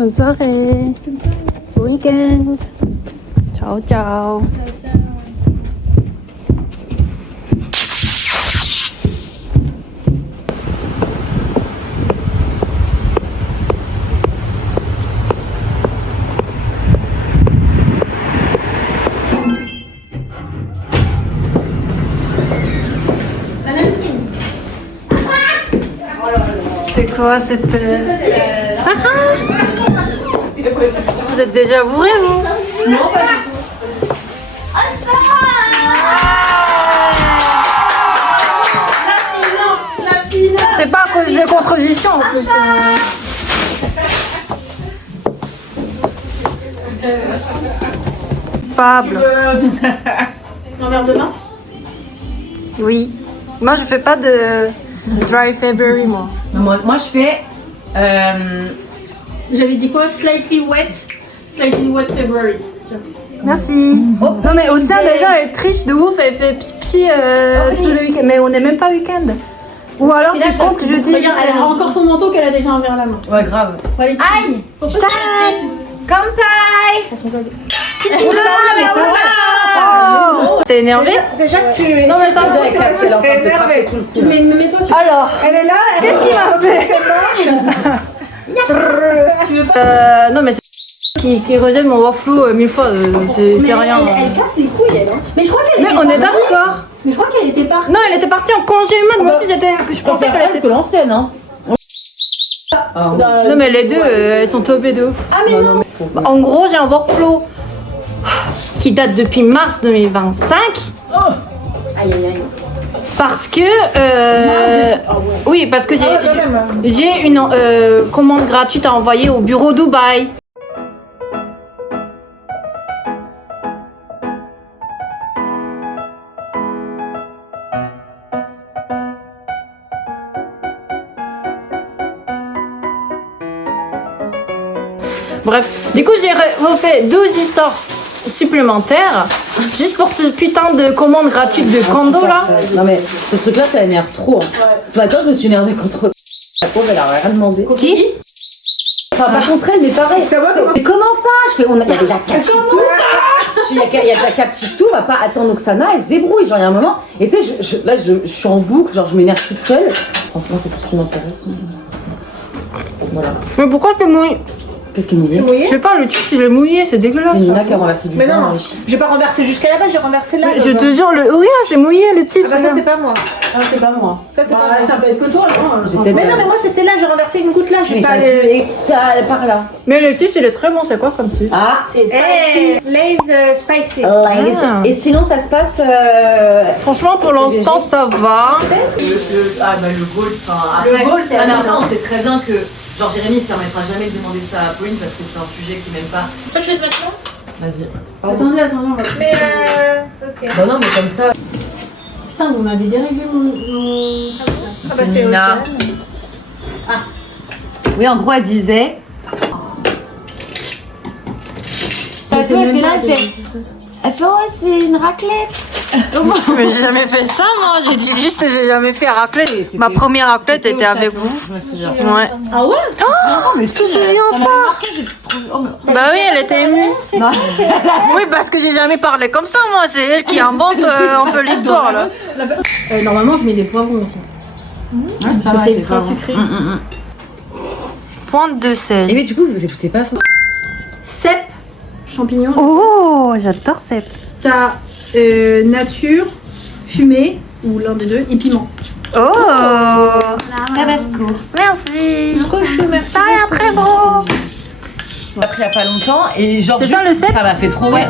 Bonne soirée. Bon week-end. Ciao, ciao. C'est quoi cette... Vous êtes déjà bourré, vous? Non, pas du tout. La finance. C'est pas à cause des contreditions en plus. Pablo. Un verre de vin? Oui. Moi, je fais pas de dry February, moi. Moi je fais. J'avais dit quoi? Slightly wet February. Tiens. Merci. Non, mais au sein, déjà, elle triche de ouf. Elle fait psy tout le week-end. Mais on n'est même pas week-end. Ou alors, tu comptes jeudi. Regarde, elle a encore son manteau qu'elle a déjà un verre à la main. Ouais, grave. Aïe! T'es énervée? Déjà que tu... Non, mais ça, Déjà, avec ça, elle est en train de se craquer tout le cul. Mais mets-toi sur... alors, Elle est là, qu'est-ce qui m'a fait? Non, mais c'est qui rejette mon workflow 1000 fois. C'est rien. Elle casse les couilles, elle. Hein. Mais je crois qu'elle Mais était on est partie. d'accord. Mais je crois qu'elle était partie. Non, elle était partie en congé humain. Moi aussi, je pensais qu'elle était. que l'ancienne, hein. Non, mais les deux, elles sont topées de ouf. Ah, mais non. En gros, j'ai un workflow qui date depuis mars 2025. Aïe, aïe, aïe. Parce que oui, parce que j'ai une commande gratuite à envoyer au bureau Dubaï. Bref, du coup j'ai refait 12 e-sources supplémentaires juste pour ce putain de commande gratuite de condo là. Non, mais ce truc-là, ça énerve trop. Hein. Ce matin, je me suis énervée contre la pauvre, elle a rien demandé. Qui? Enfin, pas contre elle, mais pareil. C'est comment ça? Je fais, il y a déjà 4 chitous. Il y a déjà 4 chitous, on va pas attendre Oksana, elle se débrouille. Genre, il y a un moment. Et tu sais, là, je suis en boucle, genre, je m'énerve toute seule. Franchement, c'est tout ce qui m'intéresse. Voilà. Mais pourquoi t'es mouillé? Qu'est-ce qui est mouillé? Je sais pas, le chips il est mouillé, c'est dégueulasse. C'est Nina qui a renversé du Mais pain dans non, les chips. j'ai pas renversé jusqu'à là-bas, j'ai renversé là. Je te jure, oui, c'est mouillé le chips. Ah bah ça c'est pas moi. Ah, c'est pas moi. Ça c'est pas moi. Ça peut être que toi, non? J'étais Mais non, mais moi c'était là, j'ai renversé une goutte là, j'ai Mais pas... ça et t'as par là. Mais le chips il est très bon, c'est quoi comme chips? Ah, C'est Eh, spicy. Lay's spicy. Lays. Ah. Et sinon, ça se passe. Franchement, pour l'instant, ça va. Ah, bah le goal, enfin. Le goal, c'est après, on sait très bien que. Genre, Jérémy se permettra jamais de demander ça à Pauline parce que c'est un sujet qu'il n'aime pas. Toi tu veux te mettre là? Vas-y. Attendez, on va... Mais ok. Bah non, mais comme ça. Putain, on avait déréglé mon... Ah bah c'est Nina. Océane. Oui, en gros, elle disait. Mais c'est même pas des- Elle fait, oh, c'est une raclette. Mais j'ai jamais fait ça, moi. J'ai dit juste, j'ai jamais fait raclette. Ma première raclette était avec vous. Je me souviens. Ouais. Ah ouais? Oh, mais Tu te souviens pas? Bah oui, elle était émue. Non. Oui, parce que j'ai jamais parlé comme ça, moi. C'est elle qui invente un peu l'histoire, là. Normalement je mets des poivrons aussi. Parce que c'est ultra sucré. Pointe de sel. Et mais du coup, vous écoutez pas. Cèpe, champignons. Oh, j'adore cèpe. T'as nature, fumée, ou l'un des deux, et piment. Oh. Tabasco. Merci. Trop chou, merci. Ça a l'air très bon. On l'a pris il y a pas longtemps et genre. C'est ça, juste, le cèpe? Ça m'a fait trop ouais.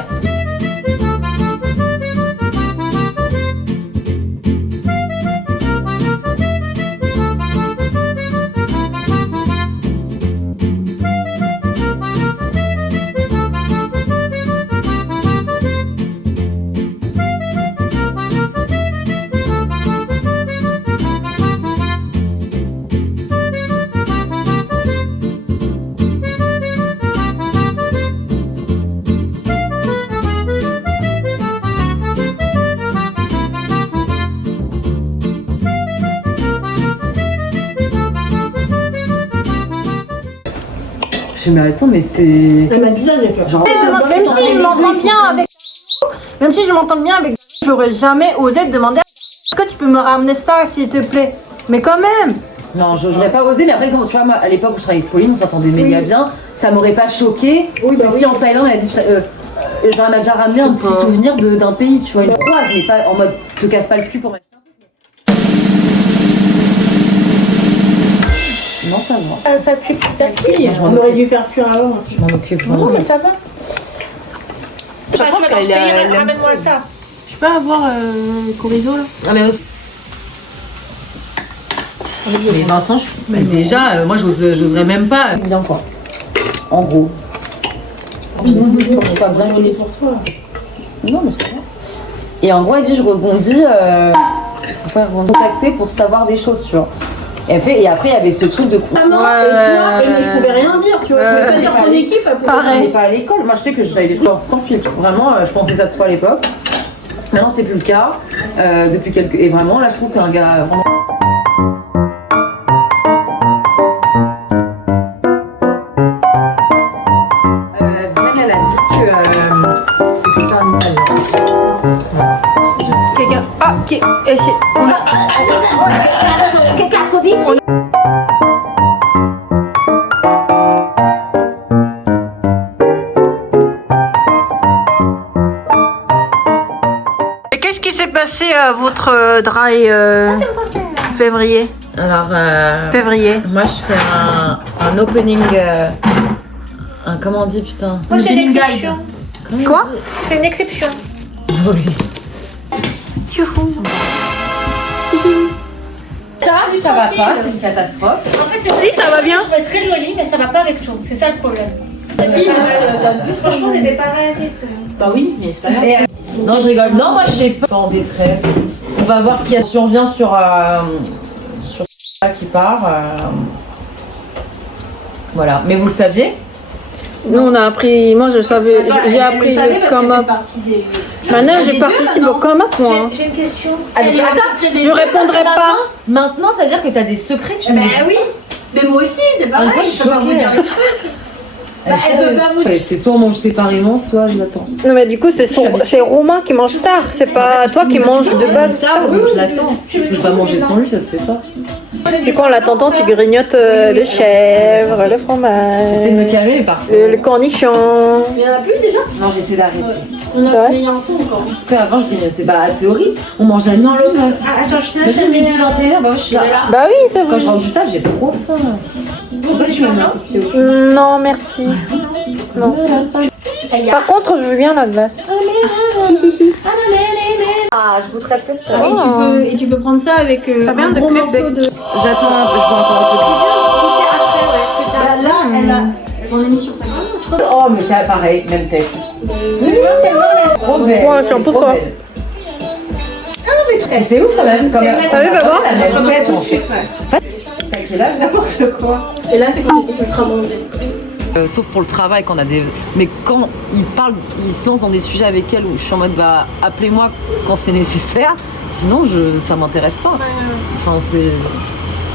Je fais, mais attends, mais c'est. Elle m'a dit ça, j'ai fait. Genre, Même si je m'entends bien avec. Même si je m'entends bien avec. J'aurais jamais osé te demander. Est-ce que tu peux me ramener ça, s'il te plaît? Mais quand même. non, j'aurais pas osé, mais après, exemple, tu vois, moi, à l'époque où je travaillais avec Pauline, on s'entendait méga bien, ça m'aurait pas choqué. Oui, bah que si en Thaïlande, elle a dit, genre, elle m'a déjà ramené un petit souvenir d'un pays, tu vois, une croise, mais pas en mode, te casse pas le cul pour m'acheter un truc. Non, ça va. Ça cuit petit à petit. Moi, je m'en On aurait occupe. dû faire cuire avant. Je m'en occupe. Non, mais ça va. Je pense qu'elle ramène-moi ça. Je peux avoir chorizo là? Ah, mais mais Vincent, déjà, moi, j'oserais même pas. Bien quoi. En gros. Faut qu'il soit bien cuit. sur toi. Non, mais c'est bien. Et en gros, elle dit, je rebondis, pour contacter pour savoir des choses, tu vois. Et, et après, il y avait ce truc de... Ah non, et toi, mais je pouvais rien dire, tu vois. Je pouvais pas dire ton équipe. Elle pouvait On n'est pas à l'école. Moi, je sais que je savais des trucs sans filtre. Vraiment, je pensais ça de toi à l'époque. Maintenant, c'est plus le cas. Depuis quelques... Et vraiment, là, je trouve que t'es un gars vraiment... Diane, elle a dit que c'était pas un italien. Quelqu'un. Ah, ok. Et c'est. Che cazzo dici? Et qu'est-ce qui s'est passé à votre dry février? Alors, Février. moi je fais un opening. Un comment on dit putain? Moi, c'est une exception. Comment on Quoi? dit C'est une exception. Oui. Ça, lui, ça va pas, c'est une catastrophe. En fait, c'est Si, ça va bien. Je trouvais très joli, mais ça va pas avec tout. C'est ça le problème. Si, Franchement, on est des parasites. Bah oui, mais c'est pas grave. Non, je rigole. Non, moi, je sais pas. En détresse. On va voir ce qui survient sur ça qui part. Voilà. Mais vous saviez? Nous, on a appris. Moi, je savais. J'ai appris le come-up. Maintenant, je participe au come-up, moi. J'ai une question. Attends, Je répondrai pas. maintenant, ça veut dire que tu as des secrets, tu Bah me dis. oui. Mais moi aussi, c'est Ah, pareil. toi, je suis peux pas vous choquée. dire. Elle peut pas vous. Ouais, c'est soit on mange séparément, soit je l'attends. Non, mais du coup, c'est Romain qui mange tard. C'est pas toi qui manges de base. tard, donc je l'attends. Je peux pas manger sans lui, ça se fait pas. Du coup, en l'attendant, tu grignotes le chèvre, le fromage, J'essaie de me calmer, mais parfois. le cornichon. Il y en a plus déjà? Non, j'essaie d'arrêter. On C'est a vrai payé un fond encore. Parce qu'avant, je grignotais. Bah, c'est horrible. On mange à midi. Ah, attends, je sais Moi, j'aime midi 21h. Bah, moi, je suis là. Bah oui, c'est Quand vrai. je rentre du taf, j'ai trop faim. Pourquoi tu me mets un coup de pied au cul? Non, merci. Non. Par contre, je veux bien la glace. Si. Ah, je goûterais peut-être. Et tu peux prendre ça avec Ça vient un de gros Québec. morceau de. J'attends un peu, je bois encore un Bah, là, elle a. J'en ai mis sur sa glace. peu. Oh, mais t'as pareil, même tête. Trop belle. Ouais, t'es un peu Trop fort. belle. C'est ouf quand même. Comme Ah oui, bah bon. la même tête en fait. T'as quel âge? N'importe quoi. Et là, c'est quand j'étais ultra bronzée. Sauf pour le travail, quand on a des. Mais quand il parle, il se lance dans des sujets avec elle où je suis en mode bah appelez-moi quand c'est nécessaire, sinon ça m'intéresse pas. Enfin c'est.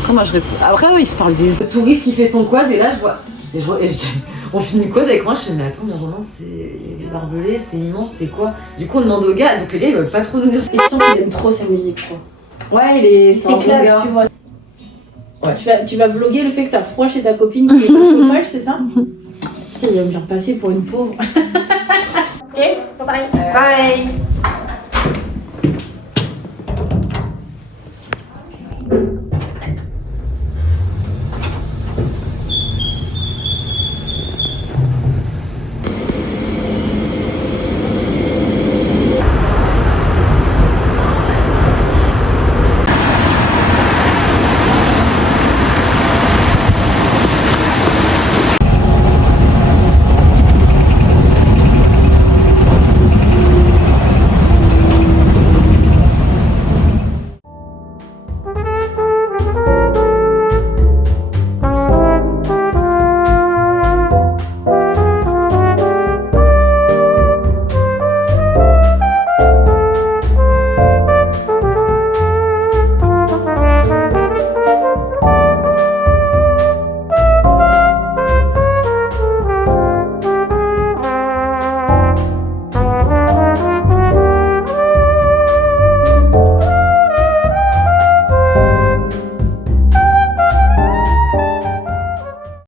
Comment je réponds? Après eux, ils se parlent des touristes qui fait son quad et là je vois. On finit le quad avec moi, je fais mais attends, mais Romain, c'est des barbelés, c'était immense, c'était quoi? Du coup on demande aux gars, donc les gars ils veulent pas trop nous dire. Et je sens qu'il aime trop sa musique, je crois. Ouais, c'est un bon C'est gars. clair, tu vois. Ouais. Tu vas vlogger le fait que t'as froid chez ta copine qui est au chauffage, c'est ça? Putain, il va me faire passer pour une pauvre. Ok, bye bye. Bye.